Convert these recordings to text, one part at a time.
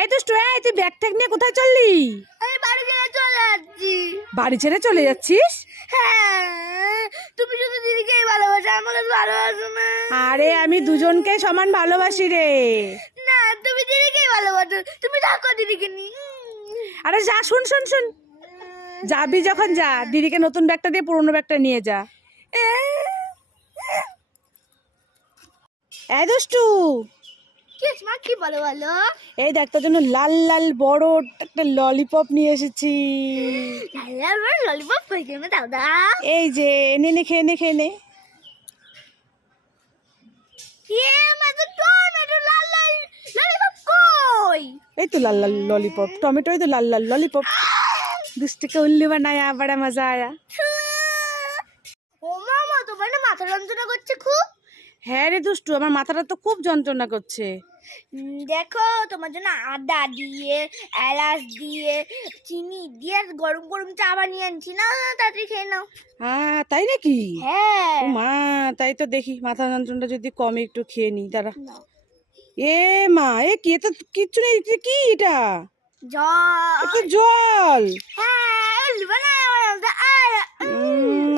এই দুষ্টু, এই তুই ব্যাগ ট্যাগ নিয়ে কোথায় চললি? আমি বাড়ি ছেড়ে চলে যাচ্ছি। বাড়ি ছেড়ে চলে যাচ্ছিস? হ্যাঁ, তুমি শুধু দিদিকেই ভালোবাসো, আমাকে ভালোবাসো না। আরে আমি দুজনকে সমান ভালোবাসি রে। না, তুমি দিদিকেই ভালোবাসো, তুমি থাকো দিদিকে নিয়ে। আরে যা, শুন শুন শুন, যাবি যখন যা, দিদিকে নতুন ব্যাগটা দিয়ে পুরনো ব্যাগটা নিয়ে যা। এই দুষ্টু, মা কি বলো বলো? এই দেখ তোর জন্য লাল লাল বড় একটা ললিপপ নিয়ে এসেছি। ললিপপ কই কেমন দাও দা? এই যে নে নে, খেয়ে নে খেয়ে নে। মা তো টমেটো লাল লাল ললিপপ কই? এই তো লাল লাল ললিপপ, টমেটোই তো লাল লাল ললিপপ। দুষ্টু के उल्लू बनाया, बड़ा मजा आया। ও মামা, তোমার না মাথা যন্ত্রণা করছে খুব? হ্যাঁ রে দুষ্টু, আমার মাথাটা তো খুব যন্ত্রণা করছে। দেখো, তোমার জন্য আদা দিয়ে, এলাচ দিয়ে, চিনি দিয়ে গরম গরম চা বানিয়ে আনছি, না তাড়াতাড়ি খেয়ে নাও। হ্যাঁ তাই নাকি? হ্যাঁ। ও মা, তাই তো দেখি মাথা যন্ত্রণাটা যদি কমে একটু খেয়ে নি, দাঁড়া। এ মা, এ কি, এটা কিচ্ছু নেই, এটা কি? এটা জল। জল। হ্যাঁ,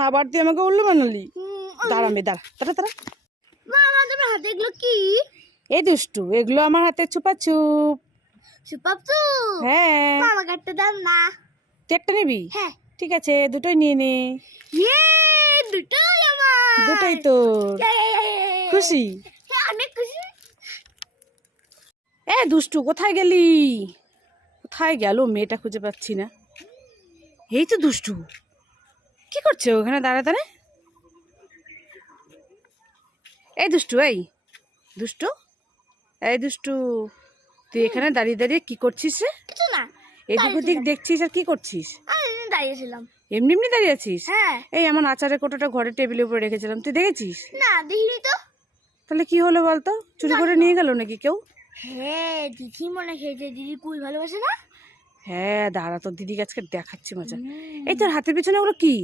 আবার তুই আমাকে উল্লু বানালি। দাঁড়া মে, দাঁড়া দাঁড়া দাঁড়া। মামা, তোমার হাতে এগুলো কি? এই দুষ্টু, এগুলো আমার হাতে ছুপাছুপ। সুপাপসু? হ্যাঁ। মামা কাটতে দাও না। তুই একটা নিবি? হ্যাঁ। ঠিক আছে, দুটোই নিয়ে নে। দুটোই আমার। দুটোই তোর। খুশি? হ্যাঁ, অনেক খুশি। এ দুষ্টু, কোথায় গেলি? কোথায় গেল মেয়েটা, খুঁজে পাচ্ছি না। এই তো দুষ্টু, কি করছে ওখানে দাঁড়া দাঁড়া? এই দুষ্টু, এই দুষ্টু, এই দুষ্টু, তুই এখানে দাঁড়িয়ে দাঁড়িয়ে কি করছিস রে? কিছু না, এদিক ওদিক দেখছিস আর কি করছিস? আমি দাঁড়িয়েছিলাম। এমনি এমনি দাঁড়িয়ে আছিস? হ্যাঁ। এই আমার আচারের কোটোটা ঘরের টেবিলের উপরে রেখেছিলাম, তুই দেখেছিস? না, দেখিনি তো। তাহলে কি হলো বলতো? চুরি করে নিয়ে গেল নাকি কেউ? হ্যাঁ, দিদি মনে খেয়েছে, দিদি কুল ভালোবাসে না? হ্যাঁ দাঁড়া, তোর দিদিকে আজকে দেখাচ্ছি মজা। এই তোর হাতের পিছনে ওগুলো কি?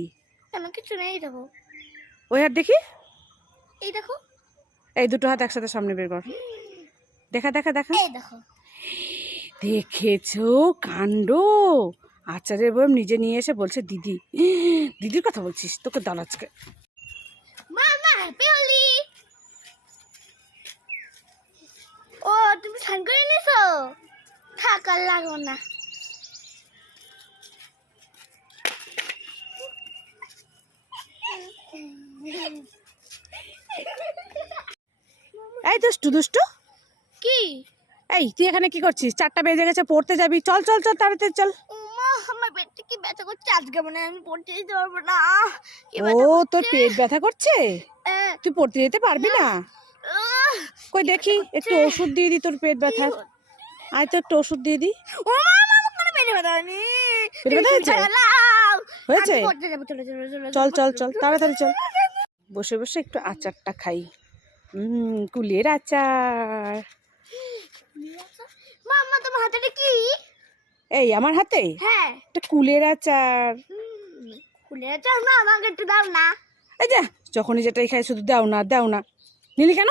এমন কিছু নেই, দেখো। ওই হাত দেখি। এই দেখো। এই দুটো হাত একসাথে সামনে বের কর, দেখা দেখা দেখা। এই দেখো। দেখেছো কাণ্ড? আচারের বয়ম নিজে নিয়ে এসে বলছে দিদি। দিদির কথা বলছিস? তোকে দাঁড়া আজকে। মামা, হ্যাপি হোলি। ও, তুমি স্নান করে নিয়েছো? থাক, আর লাগো না। এই দুষ্টু দুষ্টু, কি? এই তুই এখানে কি করছিস? 4টা বেজে গেছে, পড়তে যাবি, চল চল চল তাড়াতাড়ি চল। মা, আমার পেটটা কি ব্যথা করছে আজকে, মানে আমি পড়তে যেতে পারবো না। কি ও, ব্যথা তোর করছে। পেট ব্যথা করছে? আহ, তুই পড়তে যেতে পারবি না? আহ, কই দেখি, একটু ওষুধ দিয়ে দি তোর পেট ব্যথার। আয় তো একটু ওষুধ দিয়ে দি। ও মা, আমার কোনো পেটে ব্যথা হয়নি। পেটে ব্যথা হয়েছে? হয়েছে? আমি পড়তে যাবো, চলো চলো চলো। চল চল চল তাড়াতাড়ি চল। বসে বসে একটু আচারটা খাই। কুলের আচার। মাম্মা, তোমার হাতে কি? এই আমার হাতে হ্যাঁ। একটা কুলের আচার। খুলে যাও না, আমাকে একটু দাও না। এই যা, যখনই যেটাই খাই শুধু দাও না দাও না। নিলি কেন?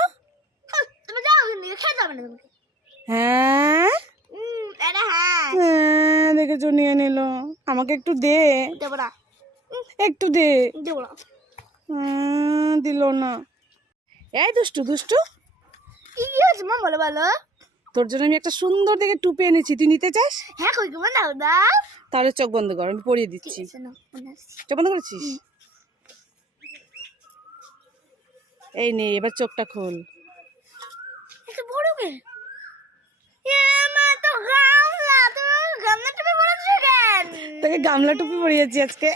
তুমি যাও, নিয়ে খেতে হবে না তোমাকে। হ্যাঁ এটা হ্যাঁ। হ্যাঁ, দেখেছো নিয়ে নিল। আমাকে একটু দে, দেবো না, একটু দে। দেবো না। দিল না। এই দুষ্টু দুষ্টু, কি হয়েছে মা, বলো বলো। তোর জন্য আমি একটা সুন্দর দেখে টুপি এনেছি, তুই নিতে চাস? হ্যাঁ, কই কেমন দাও দাও। তাহলে চোখ বন্ধ কর, আমি পরিয়ে দিচ্ছি। চোখ বন্ধ করেছিস? এই নে, এবার চোখটা খোল। একটু বড় কে? মা, তো গামলা, তুমি গামলা টুপি পরেছো কেন? তোকে গামলা টুপি পরিয়েছি আজকে।